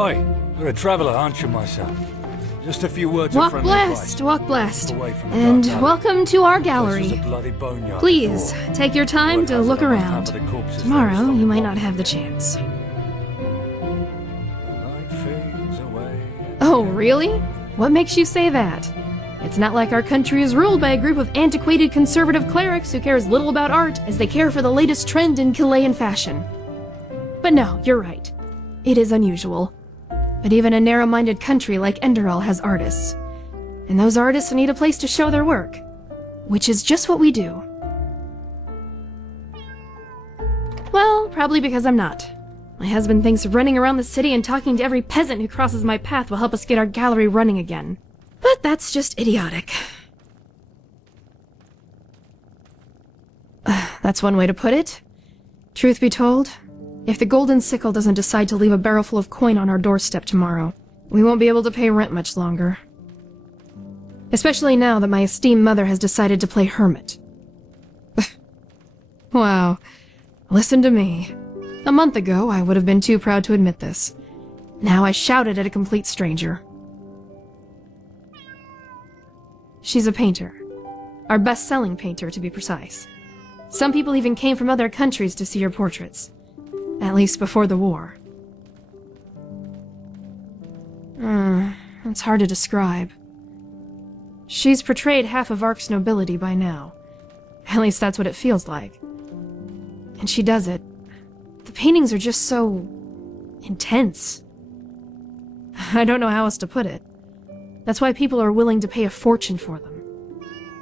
Oi, you're a traveller, aren't you, my son? Just a few words Walk of friendly blessed, advice. walk blessed. Away from the And dark alley. welcome to our This is gallery. a bloody boneyard Please, before. take your time to Word has look it on around. half of the corpses Tomorrow, there is you might something not have the chance. Light fades away. Oh, really? What makes you say that? It's not like our country is ruled by a group of antiquated conservative clerics who care as little about art as they care for the latest trend in Chilean fashion. But no, you're right. It is unusual. But even a narrow-minded country like Enderal has artists. And those artists need a place to show their work. Which is just what we do. Well, probably because I'm not. My husband thinks running around the city and talking to every peasant who crosses my path will help us get our gallery running again. But that's just idiotic. That's one way to put it. Truth be told, if the Golden Sickle doesn't decide to leave a barrel full of coin on our doorstep tomorrow, we won't be able to pay rent much longer. Especially now that my esteemed mother has decided to play hermit. Wow. Listen to me. A month ago, I would have been too proud to admit this. Now I shout it at a complete stranger. She's a painter. Our best-selling painter, to be precise. Some people even came from other countries to see her portraits. At least before the war. It's hard to describe. She's portrayed half of Ark's nobility by now. At least that's what it feels like. And she does it. The paintings are just so... intense. I don't know how else to put it. That's why people are willing to pay a fortune for them.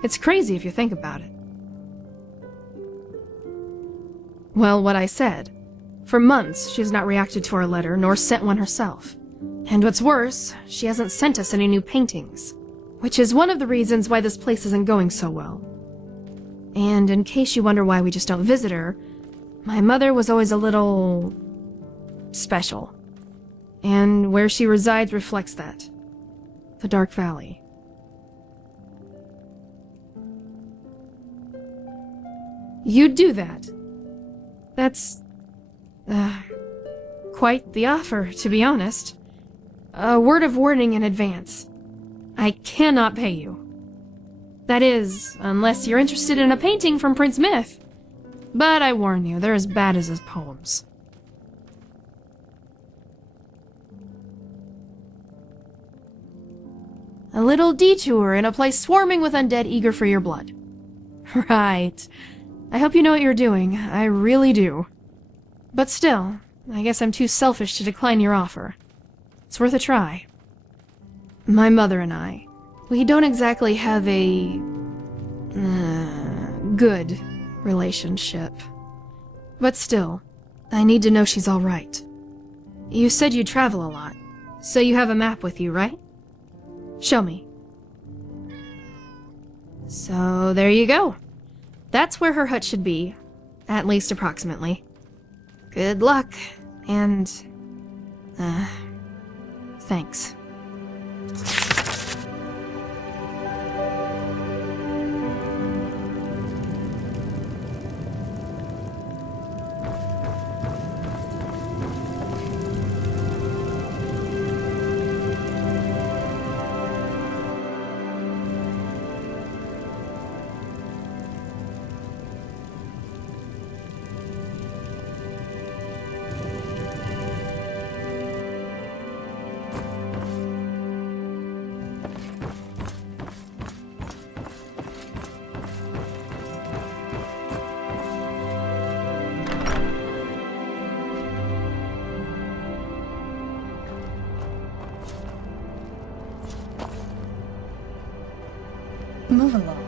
It's crazy if you think about it. Well, what I said. For months, she's not reacted to our letter, nor sent one herself. And what's worse, she hasn't sent us any new paintings. Which is one of the reasons why this place isn't going so well. And in case you wonder why we just don't visit her, my mother was always a little... special. And where she resides reflects that. The Dark Valley. You'd do that. That's... quite the offer, to be honest. A word of warning in advance. I cannot pay you. That is, unless you're interested in a painting from Prince Myth. But I warn you, they're as bad as his poems. A little detour in a place swarming with undead eager for your blood. Right. I hope you know what you're doing. I really do. But still, I guess I'm too selfish to decline your offer. It's worth a try. My mother and I, we don't exactly have a... good relationship. But still, I need to know she's alright. You said you travel a lot, so you have a map with you, right? Show me. So, there you go. That's where her hut should be, at least approximately. Good luck, and... thanks. Move along.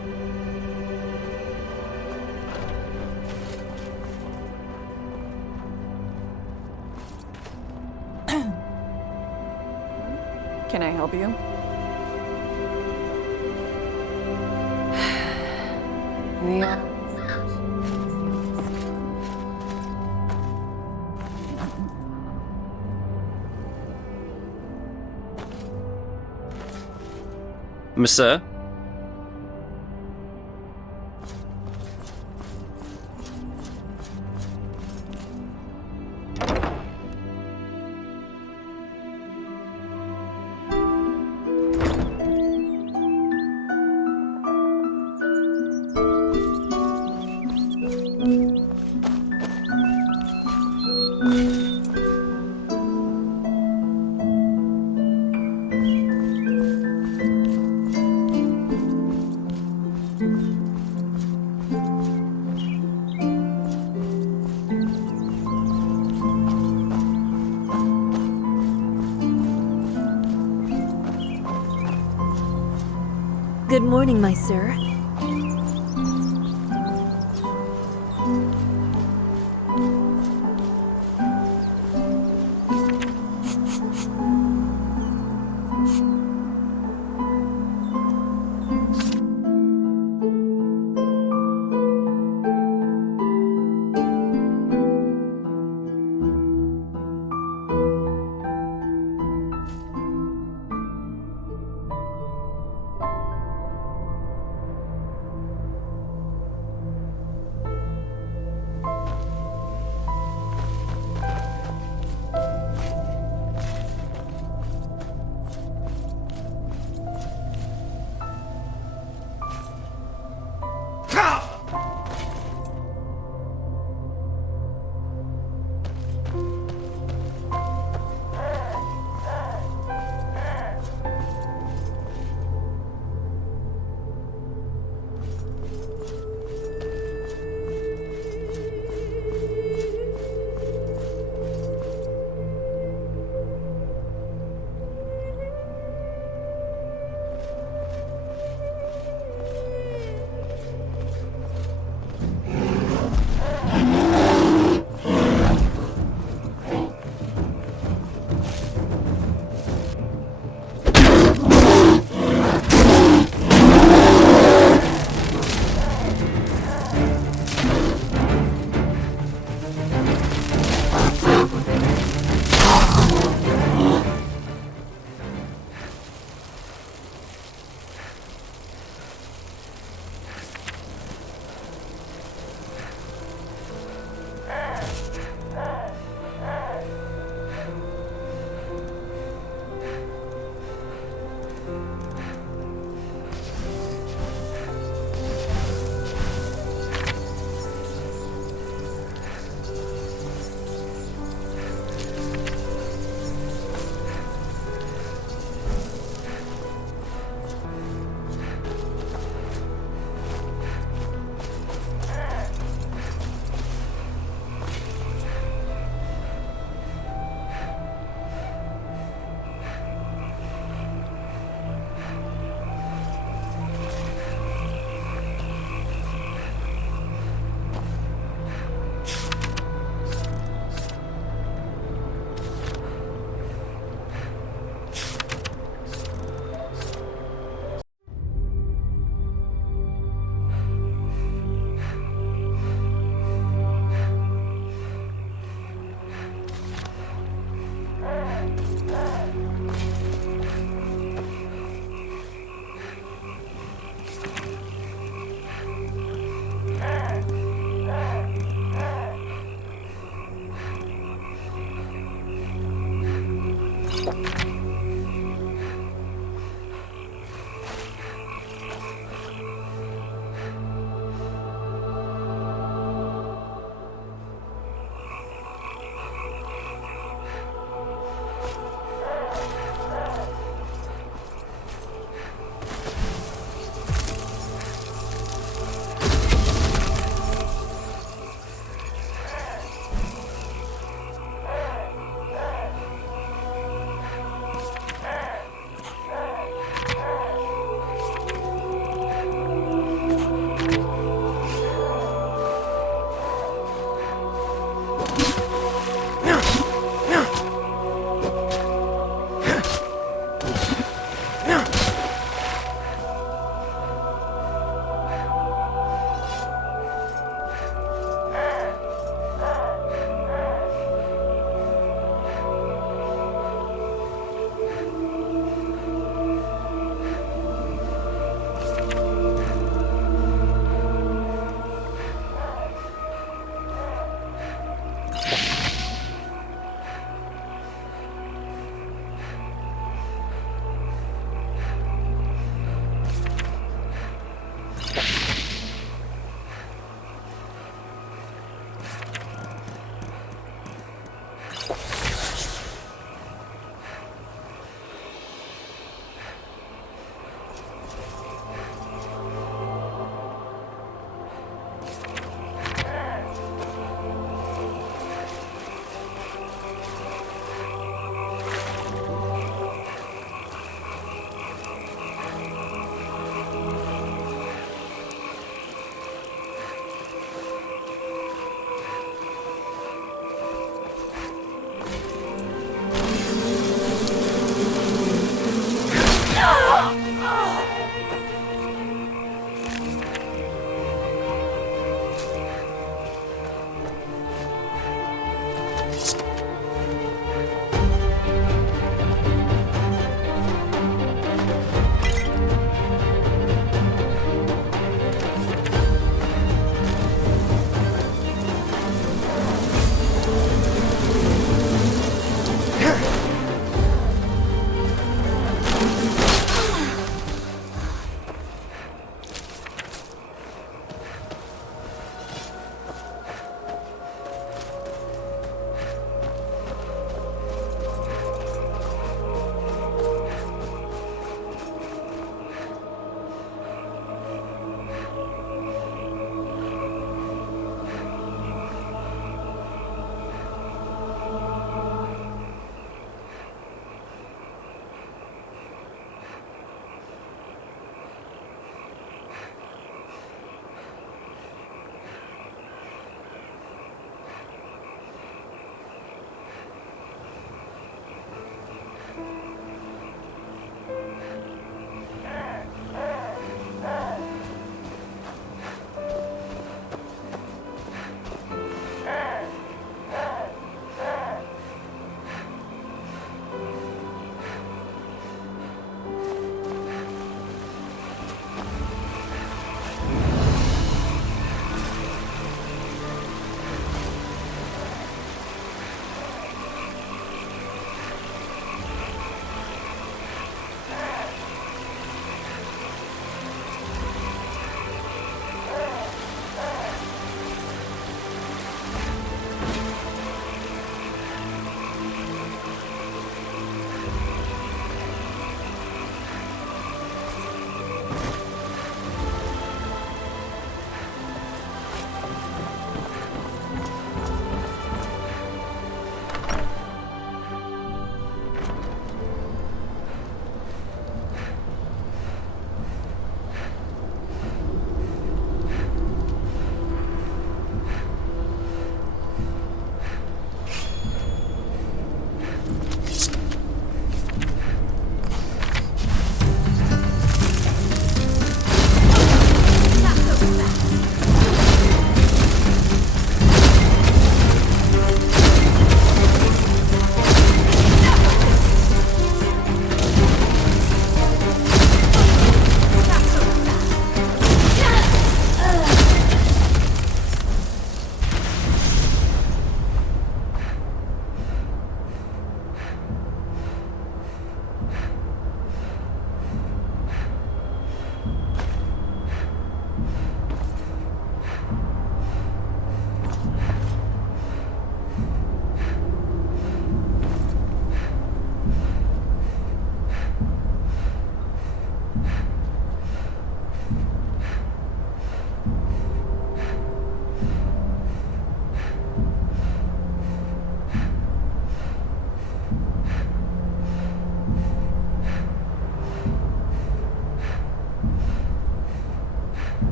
Can I help you? Yeah. Monsieur? Good morning, my sir.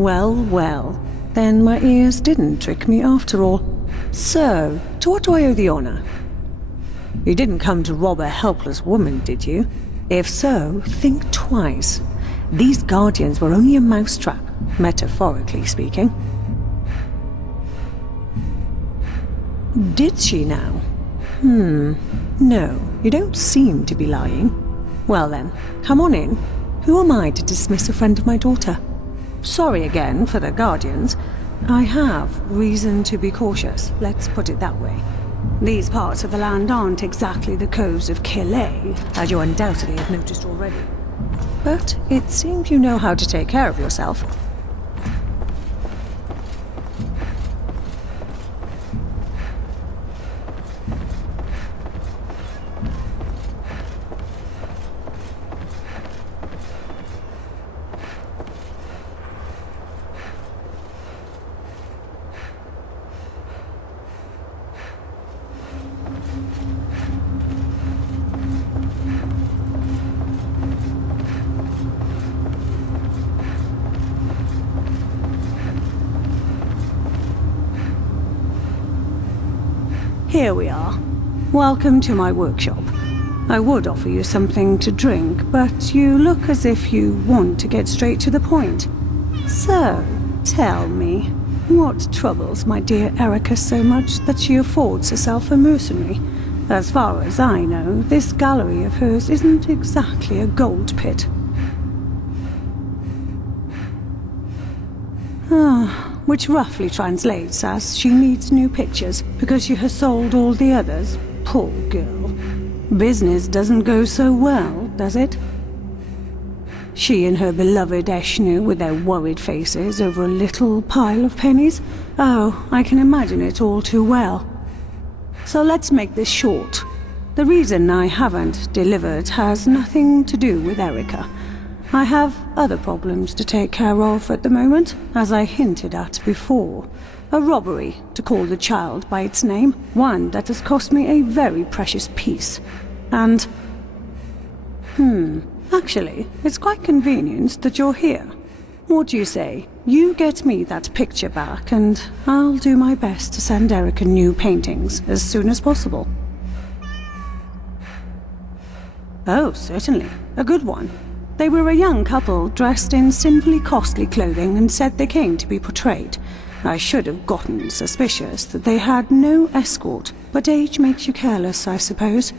Well, well. Then my ears didn't trick me after all. So, to what do I owe the honor? You didn't come to rob a helpless woman, did you? If so, think twice. These guardians were only a mousetrap, metaphorically speaking. Did she now? No, you don't seem to be lying. Well then, come on in. Who am I to dismiss a friend of my daughter? Sorry again for the guardians. I have reason to be cautious, let's put it that way. These parts of the land aren't exactly the coves of Calais, as you undoubtedly have noticed already. But it seems you know how to take care of yourself. Here we are. Welcome to my workshop. I would offer you something to drink, but you look as if you want to get straight to the point. So, tell me, what troubles my dear Erica so much that she affords herself a mercenary? As far as I know, this gallery of hers isn't exactly a gold pit. Which roughly translates as she needs new pictures because she has sold all the others. Poor girl. Business doesn't go so well, does it? She and her beloved Eshnu with their worried faces over a little pile of pennies. Oh, I can imagine it all too well. So let's make this short. The reason I haven't delivered has nothing to do with Erica. I have other problems to take care of at the moment, as I hinted at before. A robbery, to call the child by its name, one that has cost me a very precious piece. And... actually, it's quite convenient that you're here. What do you say? You get me that picture back, and I'll do my best to send Erica new paintings as soon as possible. Oh, certainly. A good one. They were a young couple dressed in sinfully costly clothing and said they came to be portrayed. I should have gotten suspicious that they had no escort, but age makes you careless, I suppose.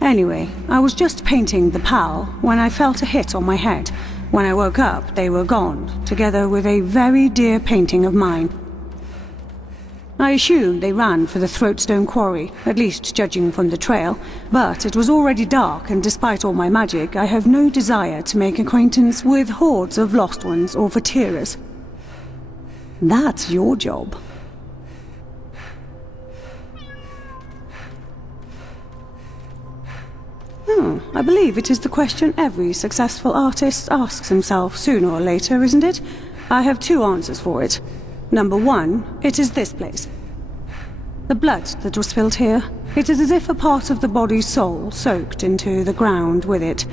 Anyway, I was just painting the pal when I felt a hit on my head. When I woke up, they were gone, together with a very dear painting of mine. I assumed they ran for the Throatstone Quarry, at least judging from the trail, but it was already dark, and despite all my magic, I have no desire to make acquaintance with hordes of lost ones or Vatiras. That's your job. I believe it is the question every successful artist asks himself sooner or later, isn't it? I have two answers for it. Number one, it is this place. The blood that was spilled here, it is as if a part of the body's soul soaked into the ground with it.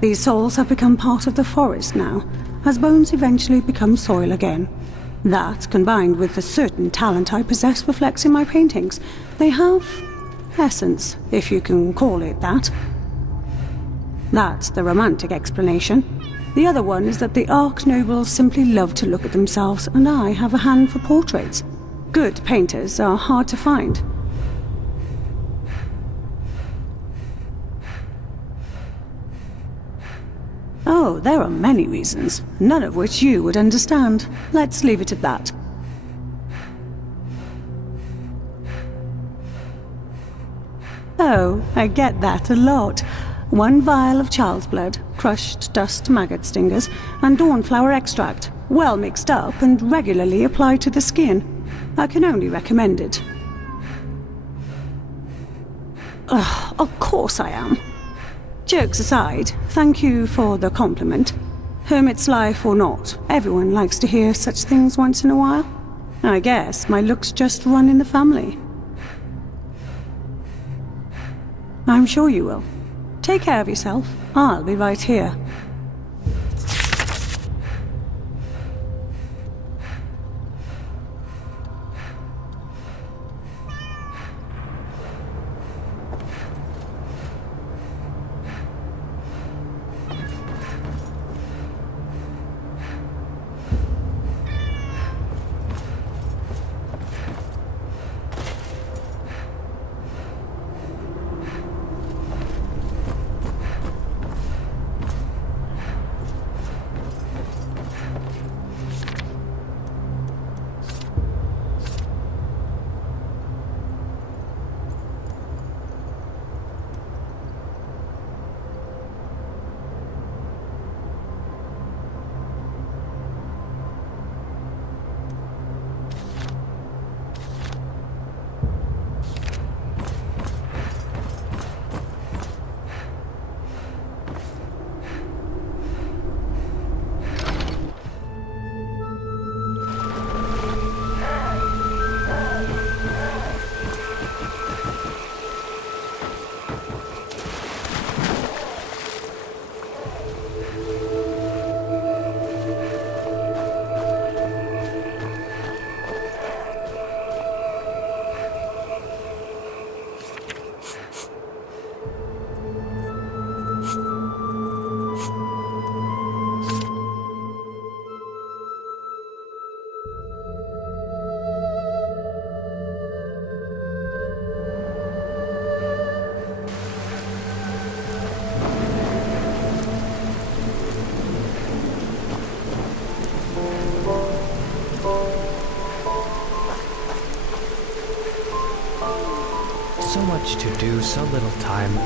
These souls have become part of the forest now, as bones eventually become soil again. That, combined with the certain talent I possess, reflects in my paintings. They have essence, if you can call it that. That's the romantic explanation. The other one is that the Ark Nobles simply love to look at themselves, and I have a hand for portraits. Good painters are hard to find. Oh, there are many reasons, none of which you would understand. Let's leave it at that. Oh, I get that a lot. 1 vial of child's blood, crushed dust maggot stingers, and dawnflower extract, well mixed up and regularly applied to the skin. I can only recommend it. Of course I am. Jokes aside, thank you for the compliment. Hermit's life or not, everyone likes to hear such things once in a while. I guess my looks just run in the family. I'm sure you will. Take care of yourself. I'll be right here. So much to do, so little time.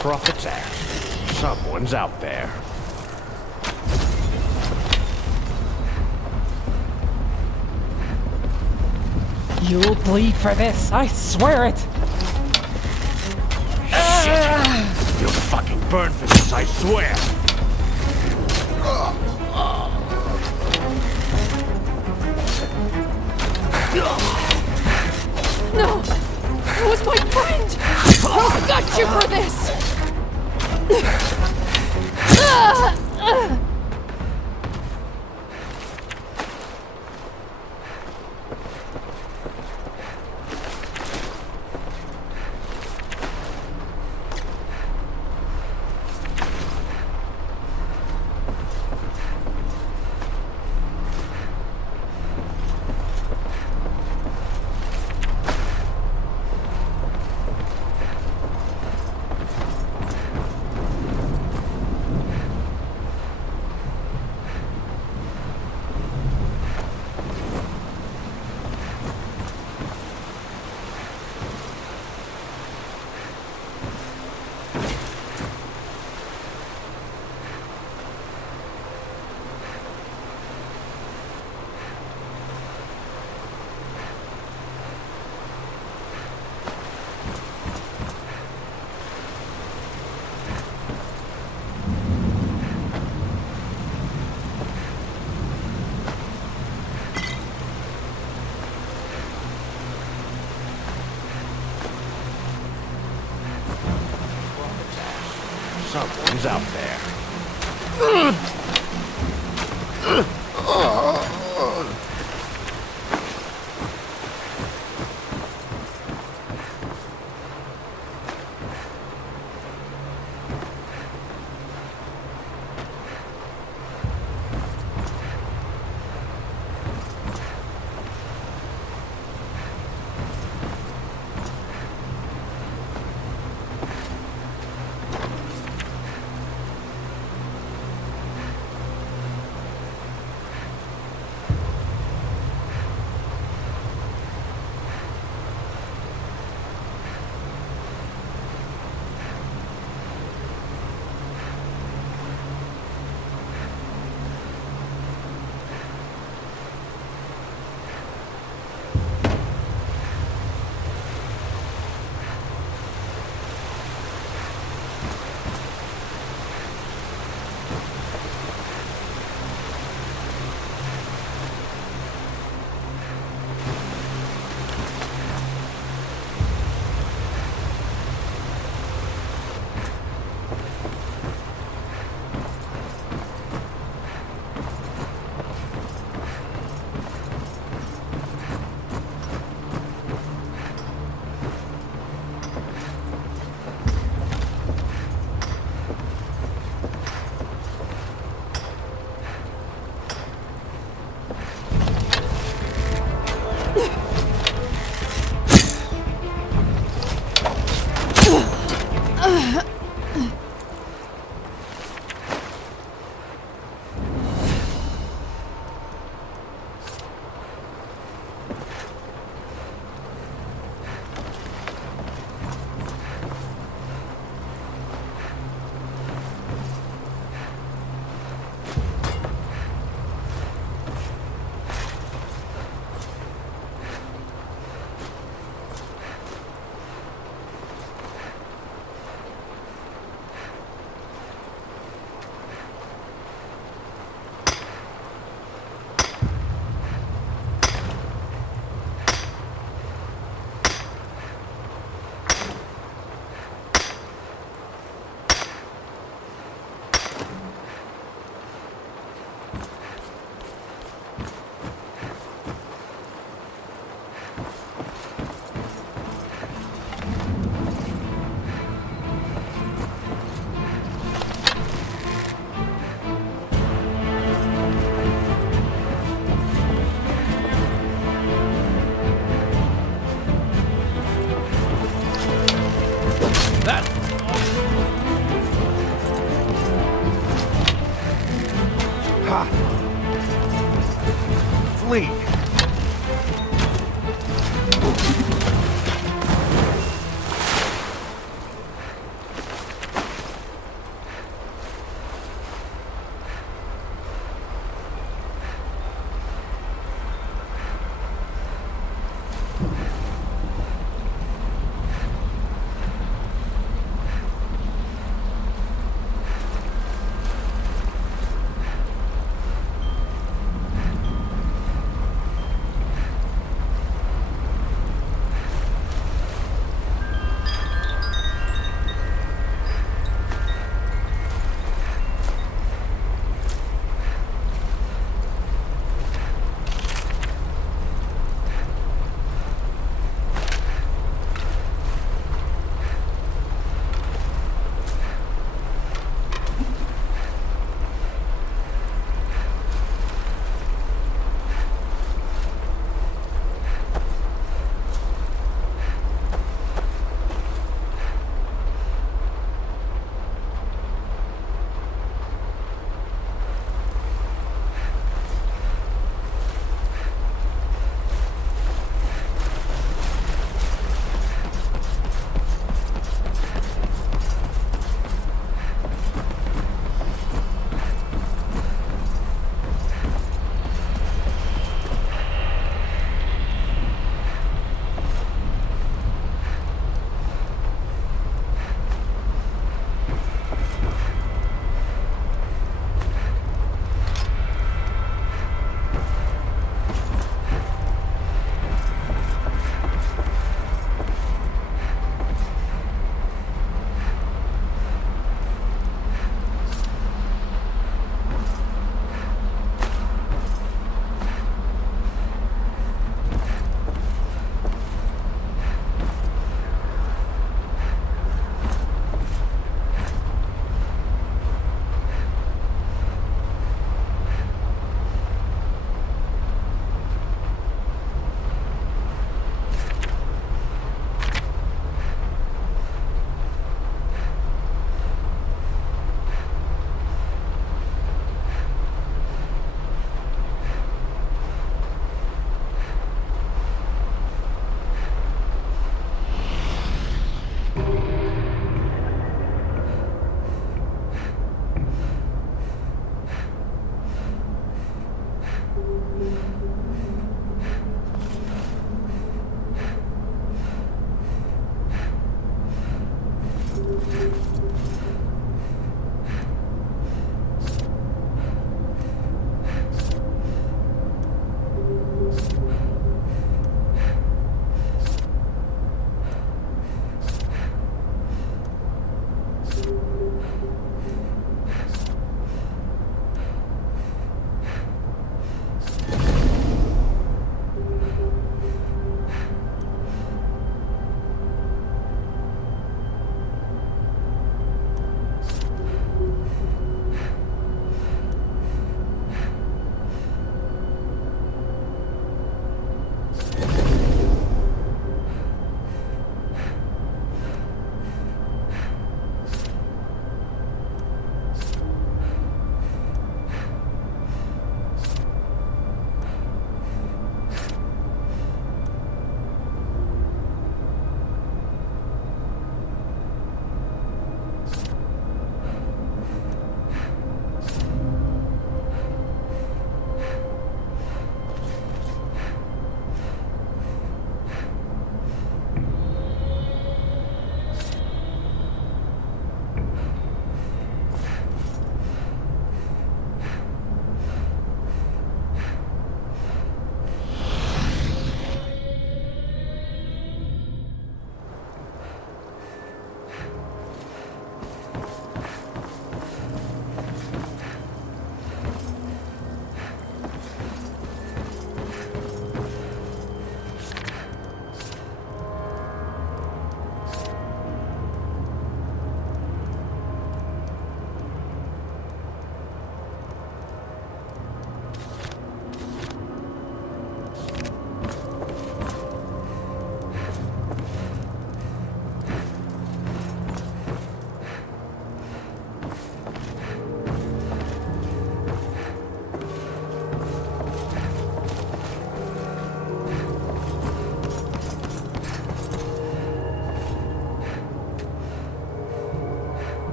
Prophet's ass. Someone's out there. You'll bleed for this, I swear it! Shit! You'll fucking burn for this, I swear! No! It was my friend! I'll gut you for this! Someone's out there. Flee!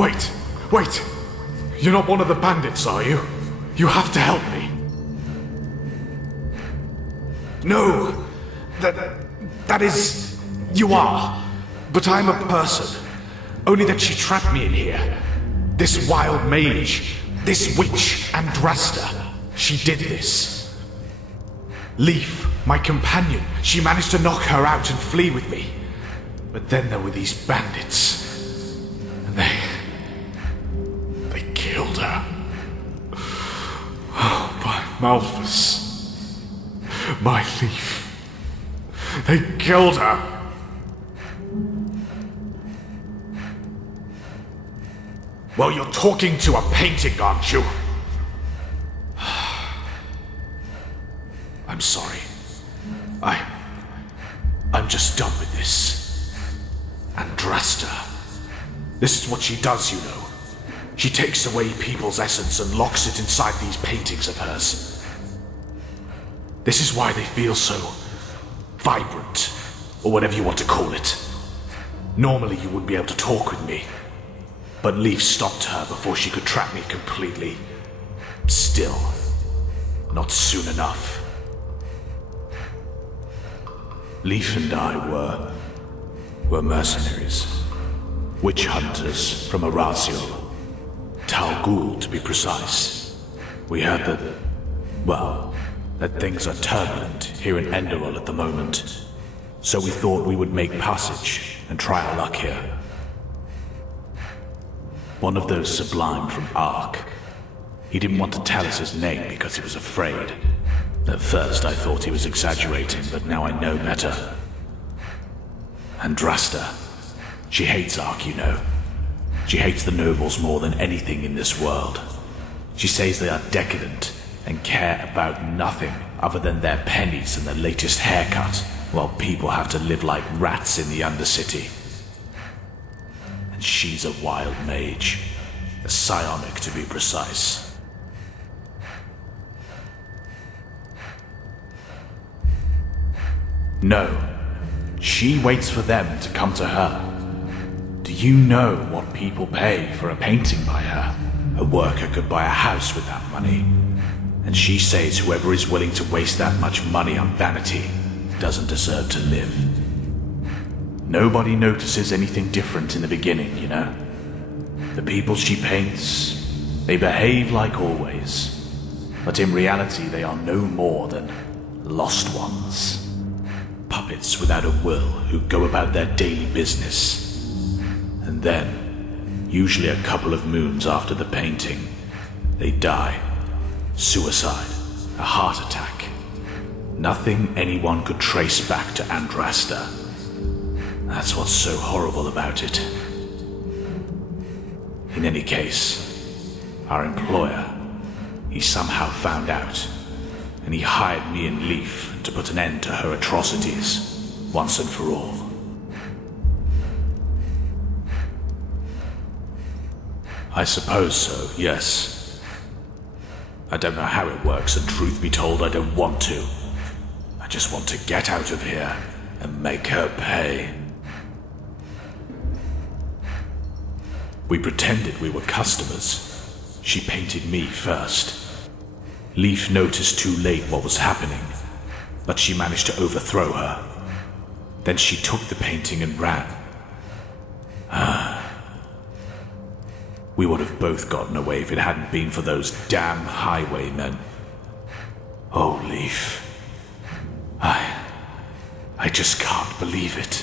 Wait! Wait! You're not one of the bandits, are you? You have to help me. No! That is... You are. But I'm a person. Only that she trapped me in here. This wild mage. This witch, Andrasta. She did this. Leaf, my companion, she managed to knock her out and flee with me. But then there were these bandits. And they killed her. Oh, my Malphus. My Leaf. They killed her. Well, you're talking to a painting, aren't you? I'm sorry. I'm just done with this. Andrasta. This is what she does, you know. She takes away people's essence and locks it inside these paintings of hers. This is why they feel so vibrant, or whatever you want to call it. Normally you wouldn't be able to talk with me, but Leaf stopped her before she could trap me completely. Still, not soon enough. Leaf and I were mercenaries. Witch hunters from Araziel. Tal Ghul, to be precise. We heard that things are turbulent here in Enderal at the moment. So we thought we would make passage and try our luck here. One of those Sublime from Ark. He didn't want to tell us his name because he was afraid. At first I thought he was exaggerating, but now I know better. Andrasta. She hates Ark, you know. She hates the nobles more than anything in this world. She says they are decadent and care about nothing other than their pennies and their latest haircut, while people have to live like rats in the Undercity. And she's a wild mage. A psionic, to be precise. No. She waits for them to come to her. Do you know what people pay for a painting by her? A worker could buy a house with that money. And she says whoever is willing to waste that much money on vanity doesn't deserve to live. Nobody notices anything different in the beginning, you know? The people she paints, they behave like always. But in reality, they are no more than lost ones. Puppets without a will who go about their daily business. And then, usually a couple of moons after the painting, they die. Suicide, a heart attack. Nothing anyone could trace back to Andrasta. That's what's so horrible about it. In any case, our employer, he somehow found out, and he hired me and Leaf to put an end to her atrocities, once and for all. I suppose so, yes. I don't know how it works, and truth be told, I don't want to. I just want to get out of here and make her pay. We pretended we were customers. She painted me first. Leaf noticed too late what was happening, but she managed to overthrow her. Then she took the painting and ran. We would have both gotten away if it hadn't been for those damn highwaymen. Oh, Leaf. I just can't believe it.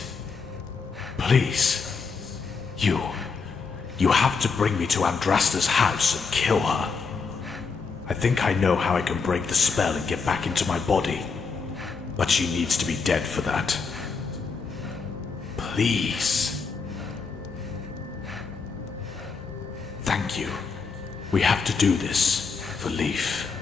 Please. You have to bring me to Andrasta's house and kill her. I think I know how I can break the spell and get back into my body. But she needs to be dead for that. Please. Thank you. We have to do this for Leaf.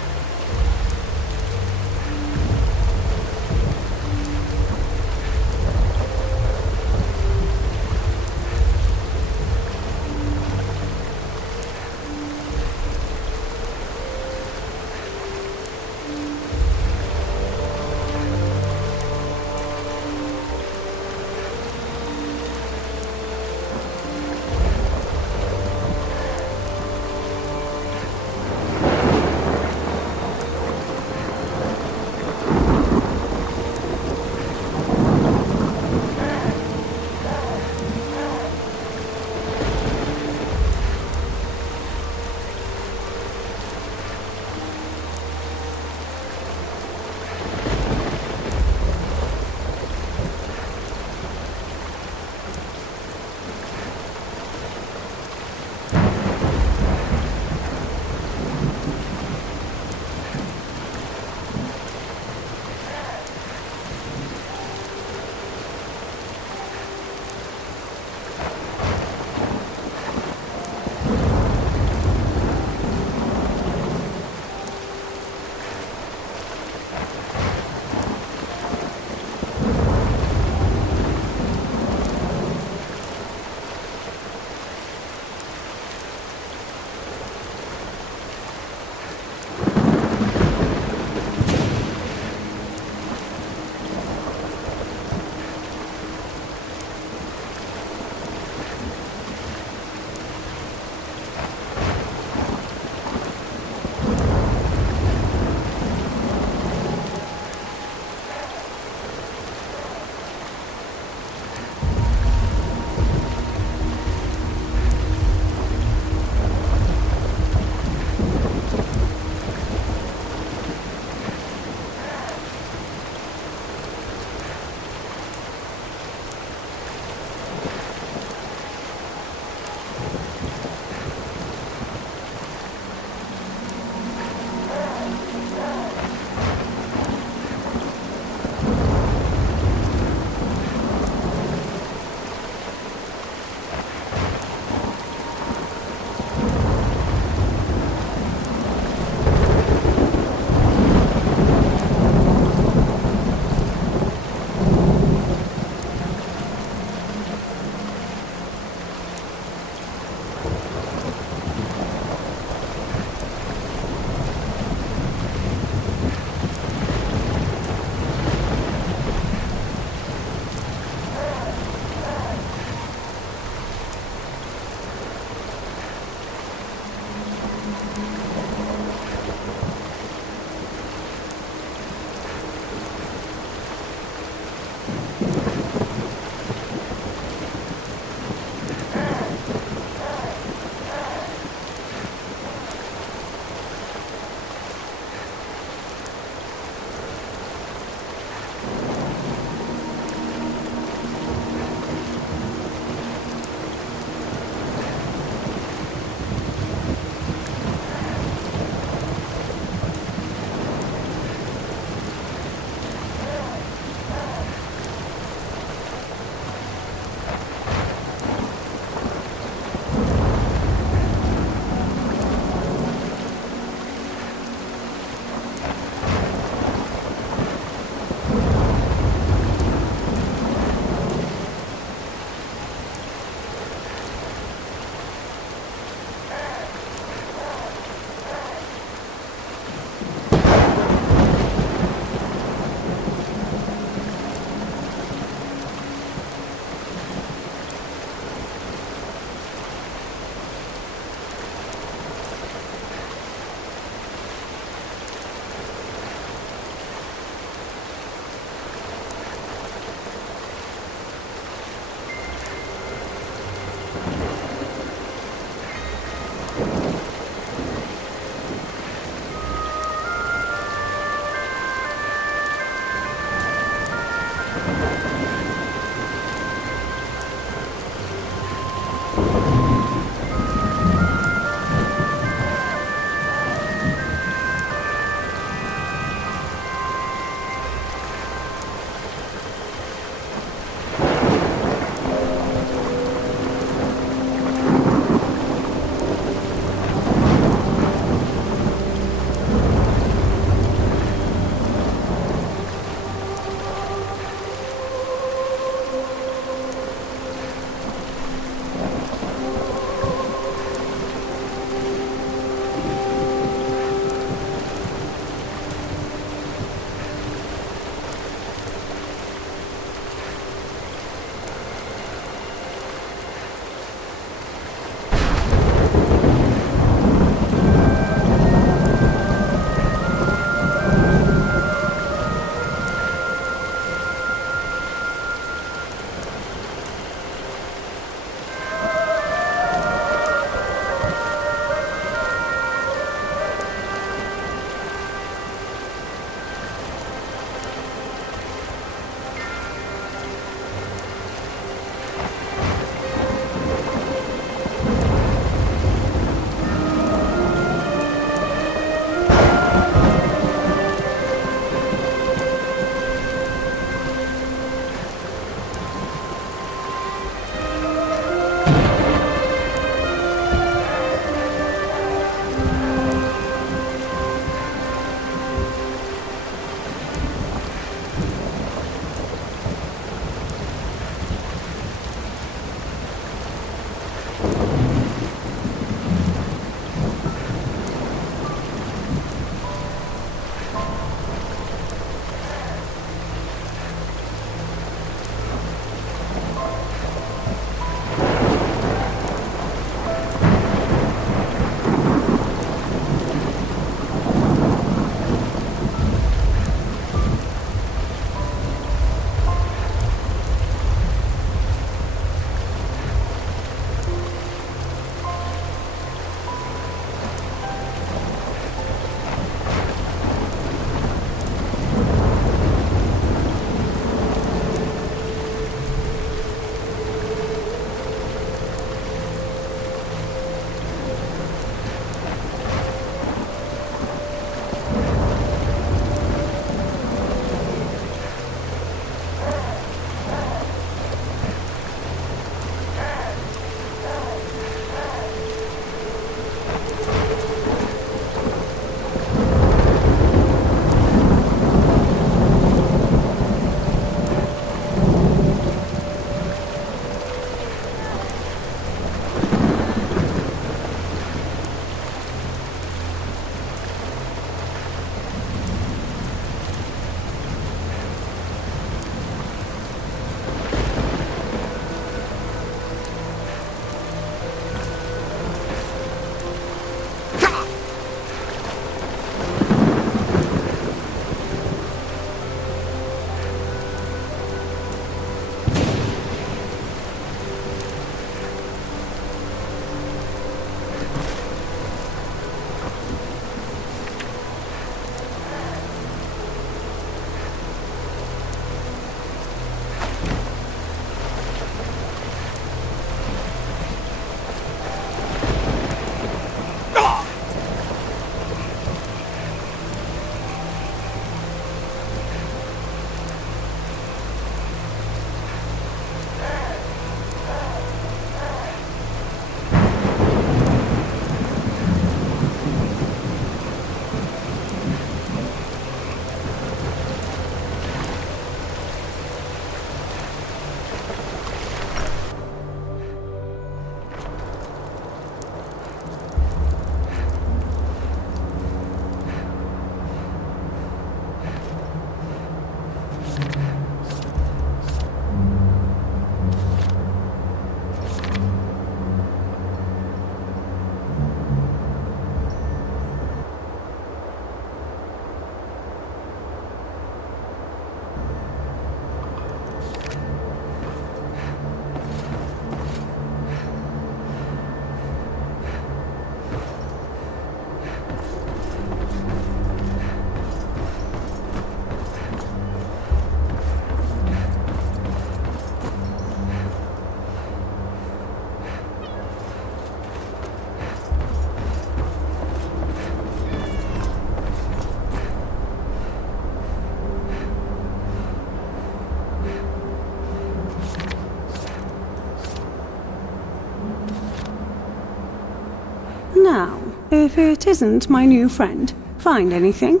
if it isn't my new friend. Find anything?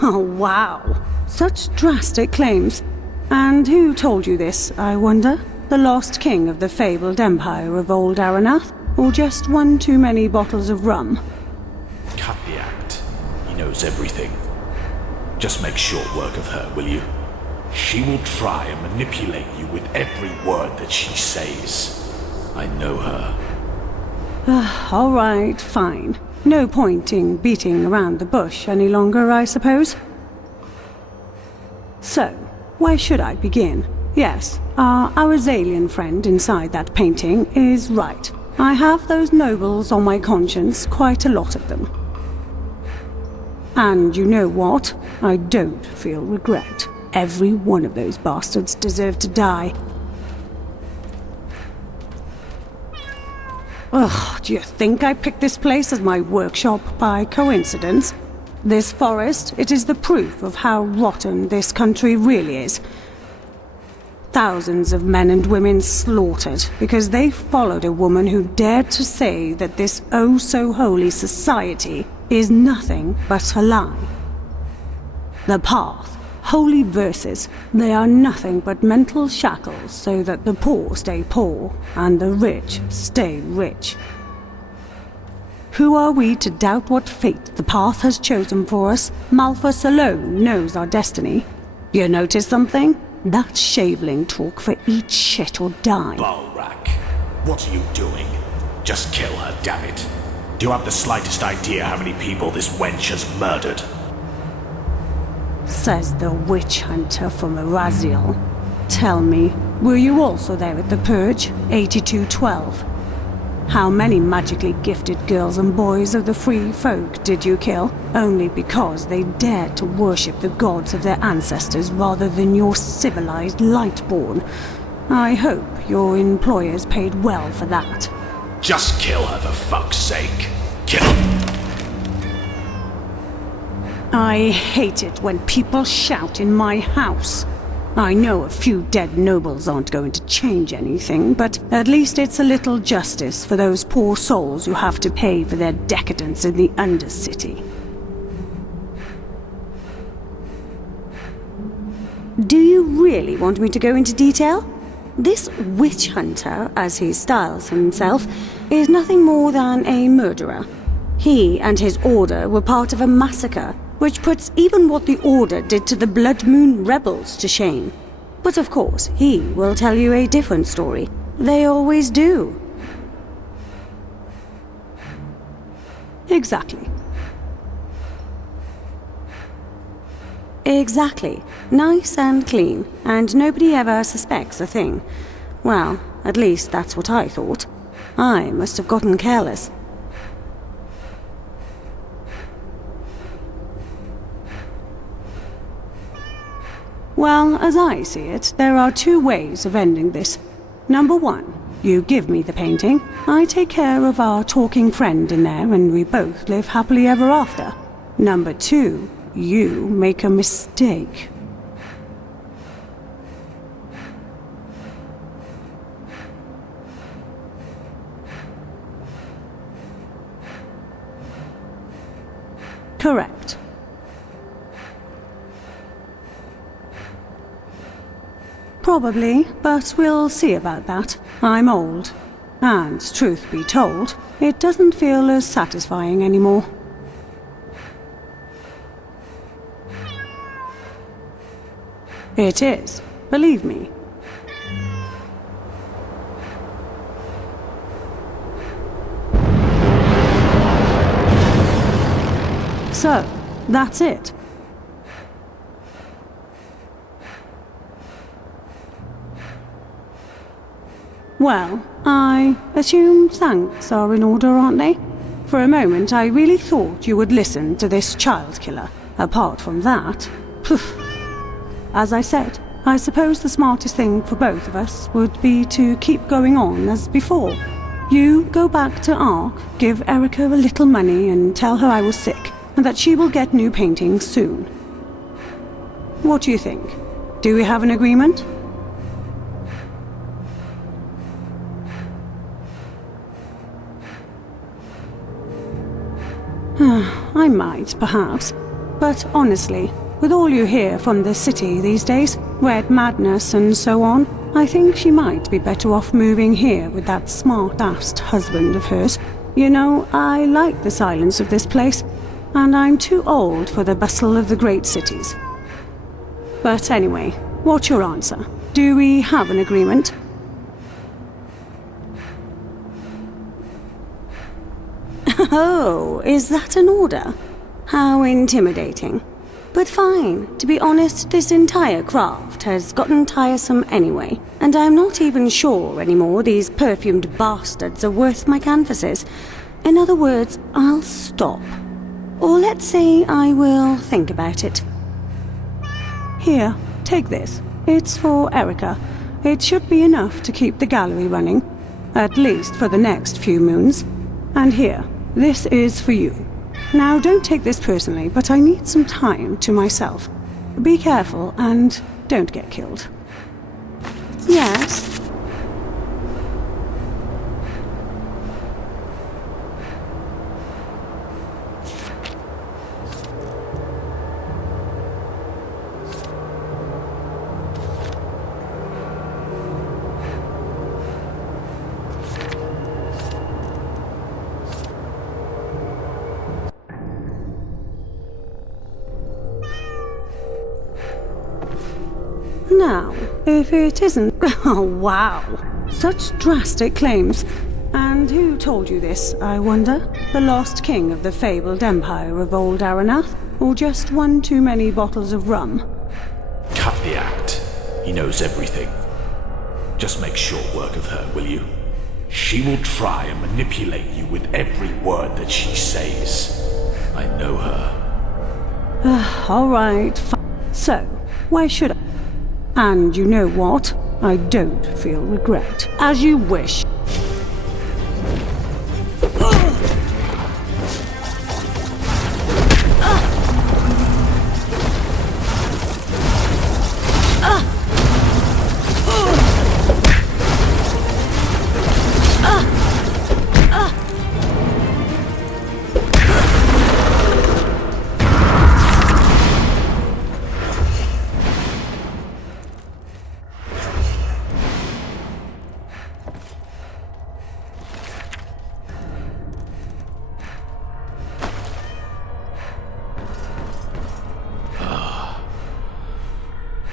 Oh, wow. Such drastic claims. And who told you this, I wonder? The lost king of the fabled empire of old Aranath? Or just one too many bottles of rum? Cut the act. He knows everything. Just make short work of her, will you? She will try and manipulate you with every word that she says. I know her. All right, fine. No point in beating around the bush any longer, I suppose. So, where should I begin? Yes, our Arizalian friend inside that painting is right. I have those nobles on my conscience, quite a lot of them. And you know what? I don't feel regret. Every one of those bastards deserved to die. Ugh, do you think I picked this place as my workshop by coincidence? This forest, it is the proof of how rotten this country really is. Thousands of men and women slaughtered because they followed a woman who dared to say that this oh-so-holy society is nothing but a lie. The path, holy verses, they are nothing but mental shackles so that the poor stay poor and the rich stay rich. Who are we to doubt what fate the path has chosen for us? Malthus alone knows our destiny. You notice something? That shaveling talk for eat shit or die. Balrak, what are you doing? Just kill her, damn it. Do you have the slightest idea how many people this wench has murdered? Says the witch hunter from Araziel. Tell me, were you also there at the Purge, 8212? How many magically gifted girls and boys of the free folk did you kill? Only because they dared to worship the gods of their ancestors rather than your civilized Lightborn. I hope your employers paid well for that. Just kill her for fuck's sake. Kill her. I hate it when people shout in my house. I know a few dead nobles aren't going to change anything, but at least it's a little justice for those poor souls who have to pay for their decadence in the Undercity. Do you really want me to go into detail? This witch hunter, as he styles himself, is nothing more than a murderer. He and his order were part of a massacre, which puts even what the Order did to the Blood Moon rebels to shame. But of course, he will tell you a different story. They always do. Exactly. Exactly. Nice and clean, and nobody ever suspects a thing. Well, at least that's what I thought. I must have gotten careless. Well, as I see it, there are two ways of ending this. Number one, you give me the painting, I take care of our talking friend in there, and we both live happily ever after. Number two, you make a mistake. Correct. Probably, but we'll see about that. I'm old. And, truth be told, it doesn't feel as satisfying anymore. It is, believe me. So, that's it. Well, I assume thanks are in order, aren't they? For a moment, I really thought you would listen to this child killer. Apart from that, poof. As I said, I suppose the smartest thing for both of us would be to keep going on as before. You go back to Ark, give Erica a little money and tell her I was sick, and that she will get new paintings soon. What do you think? Do we have an agreement? I might, perhaps. But honestly, with all you hear from the city these days, red madness and so on, I think she might be better off moving here with that smart-assed husband of hers. You know, I like the silence of this place, and I'm too old for the bustle of the great cities. But anyway, what's your answer? Do we have an agreement? Oh, is that an order? How intimidating. But fine, to be honest, this entire craft has gotten tiresome anyway, and I'm not even sure anymore these perfumed bastards are worth my canvases. In other words, I'll stop. Or let's say I will think about it. Here, take this. It's for Erica. It should be enough to keep the gallery running, at least for the next few moons. And here, this is for you. Now, don't take this personally, but I need some time to myself. Be careful and don't get killed. Yes? Now, if it isn't... Oh, wow! Such drastic claims. And who told you this, I wonder? The lost king of the fabled empire of old Aranath? Or just one too many bottles of rum? Cut the act. He knows everything. Just make short work of her, will you? She will try and manipulate you with every word that she says. I know her. All right, so, why should I? And you know what? I don't feel regret. As you wish.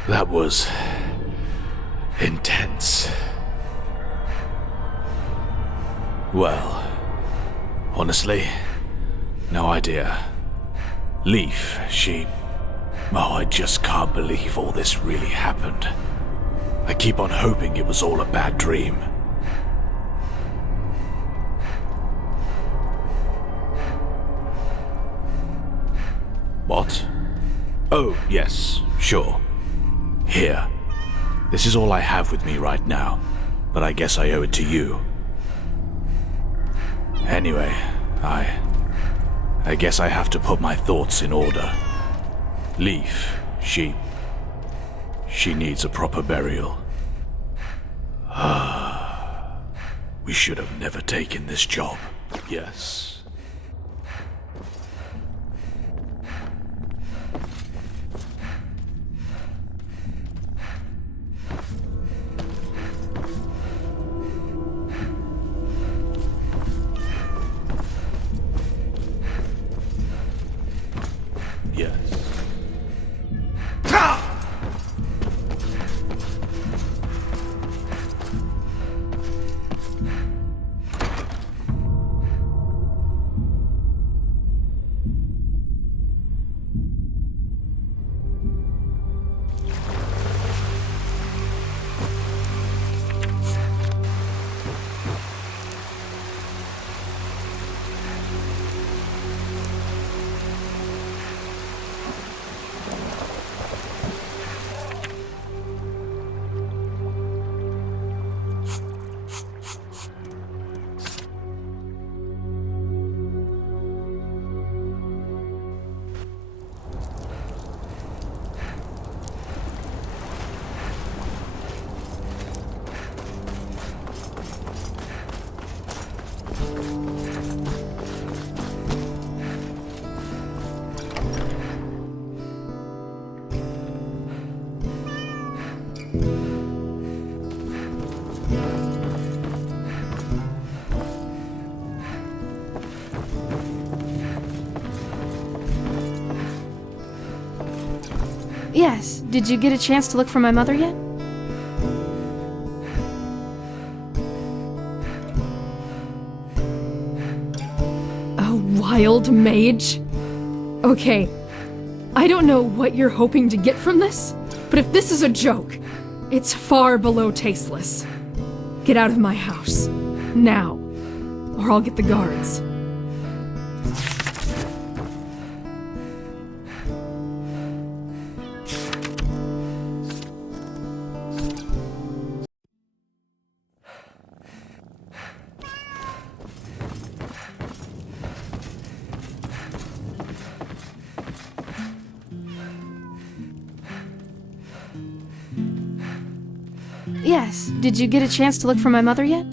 That was intense. Well, honestly, no idea. Leaf, she... Oh, I just can't believe all this really happened. I keep on hoping it was all a bad dream. What? Oh, yes, sure. Here. This is all I have with me right now, but I guess I owe it to you. Anyway, I guess I have to put my thoughts in order. Leaf, she needs a proper burial. We should have never taken this job. Yes. Yes. Yes, did you get a chance to look for my mother yet? A wild mage? Okay, I don't know what you're hoping to get from this, but if this is a joke, it's far below tasteless. Get out of my house. Now. Or I'll get the guards. Yes, did you get a chance to look for my mother yet?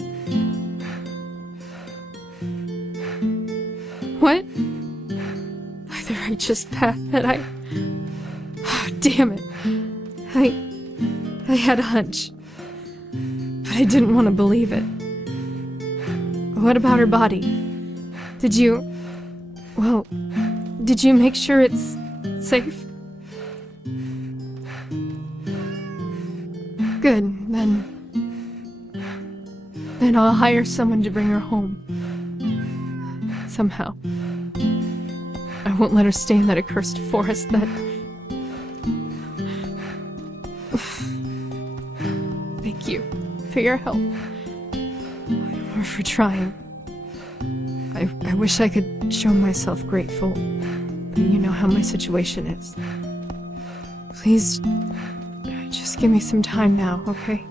What? The righteous path that I... Oh, damn it. I had a hunch. But I didn't want to believe it. What about her body? Did you... Well, did you make sure it's safe? Good, then I'll hire someone to bring her home. Somehow. I won't let her stay in that accursed forest that... Thank you for your help. Or for trying. I wish I could show myself grateful, but you know how my situation is. Please... just give me some time now, okay?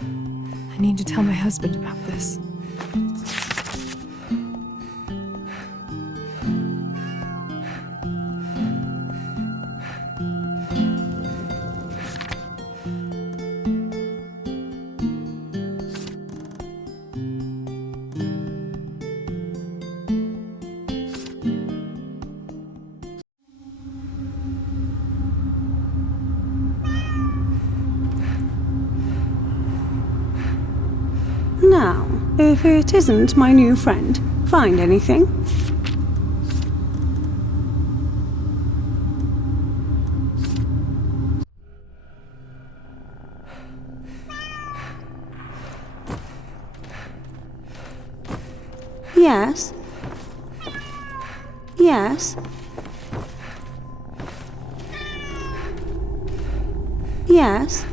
I need to tell my husband about this. Now, if it isn't my new friend, find anything? Yes? Yes? Yes?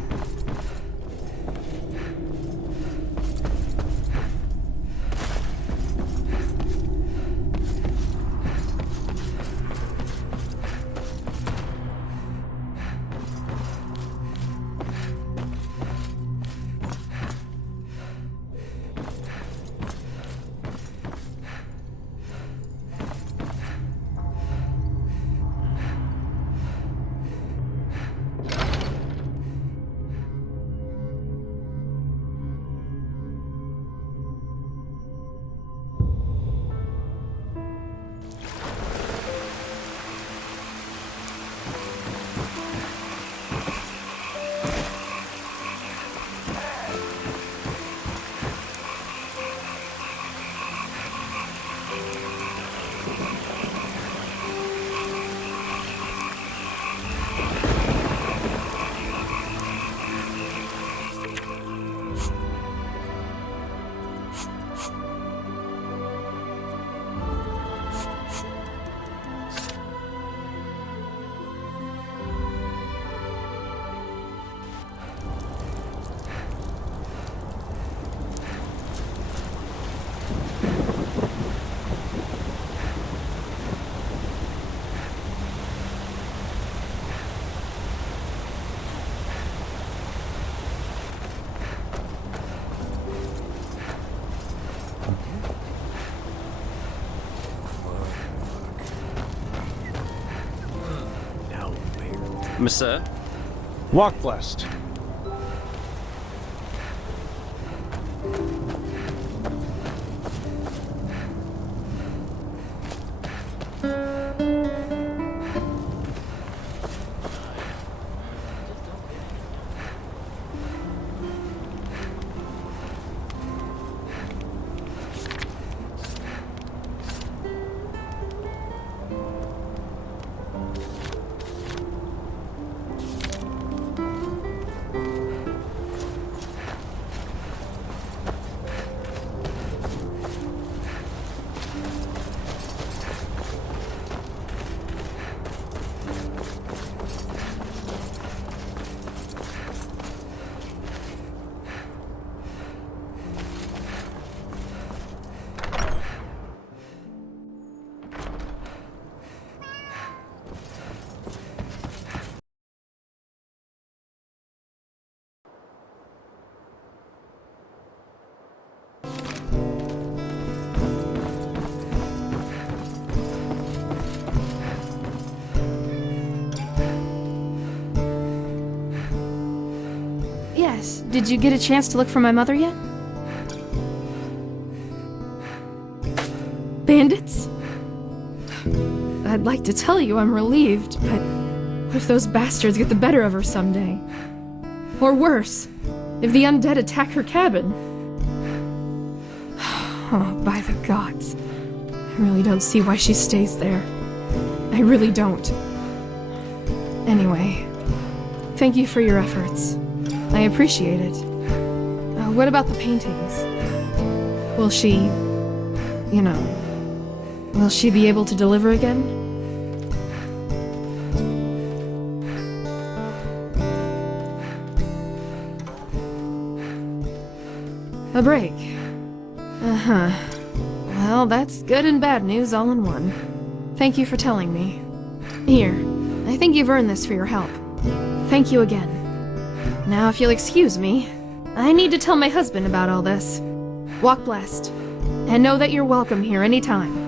Monsieur? Walk blessed. Yes, did you get a chance to look for my mother yet? Bandits? I'd like to tell you I'm relieved, but what if those bastards get the better of her someday? Or worse, if the undead attack her cabin? Oh, by the gods. I really don't see why she stays there. I really don't. Anyway, thank you for your efforts. I appreciate it. What about the paintings? Will she, you know, will she be able to deliver again? A break. Uh-huh. Well, that's good and bad news all in one. Thank you for telling me. Here, I think you've earned this for your help. Thank you again. Now, if you'll excuse me, I need to tell my husband about all this. Walk blessed, and know that you're welcome here anytime.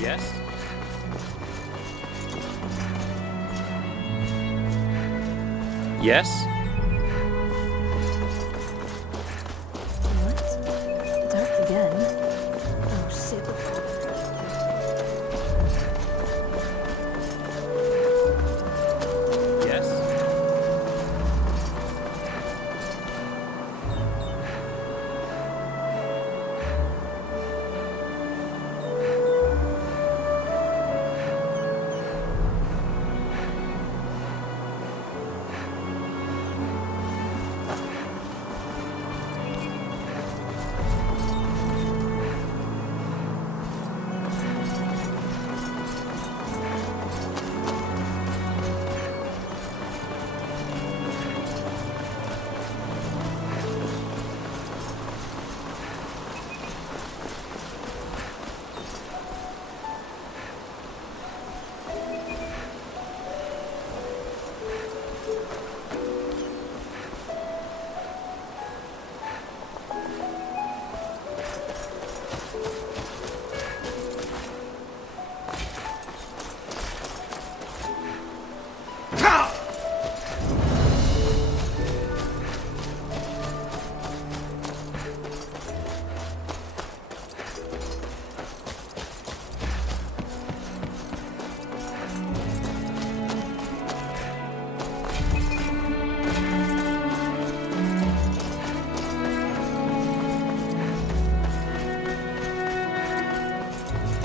Yes? Yes? What? Dark again? Oh, shit. Yes?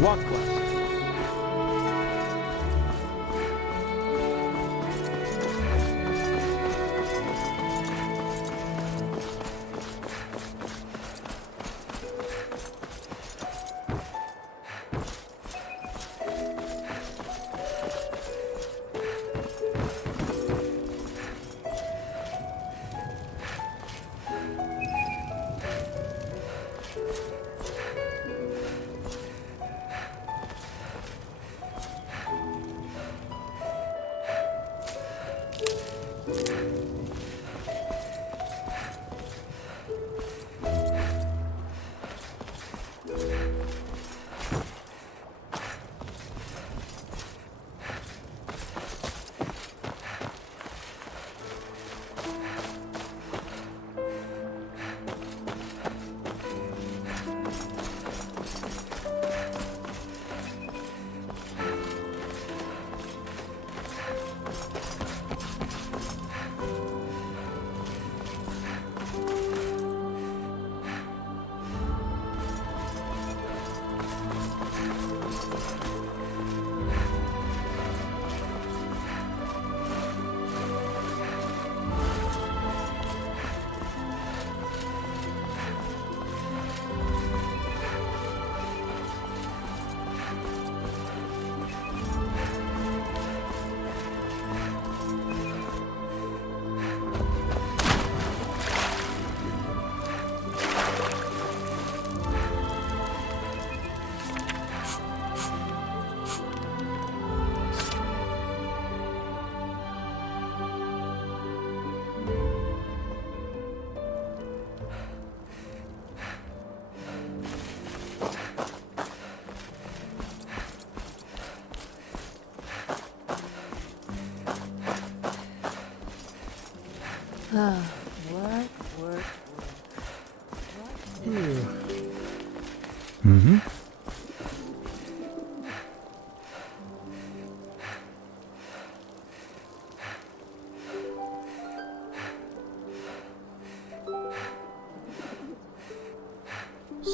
Walk quest.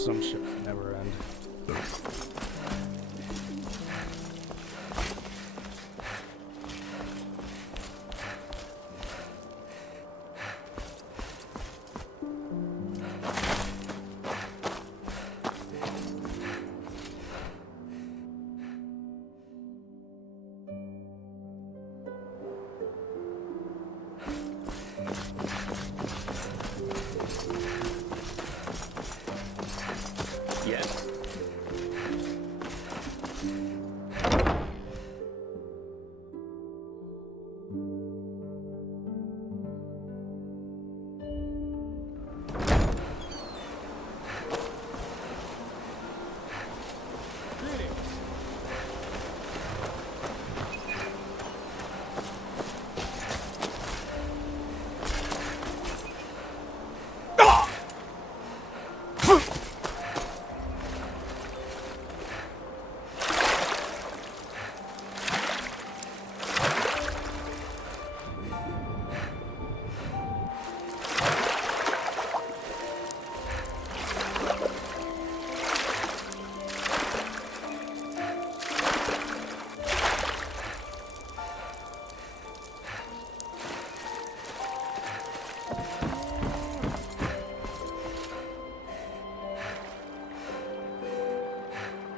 Some shit never end.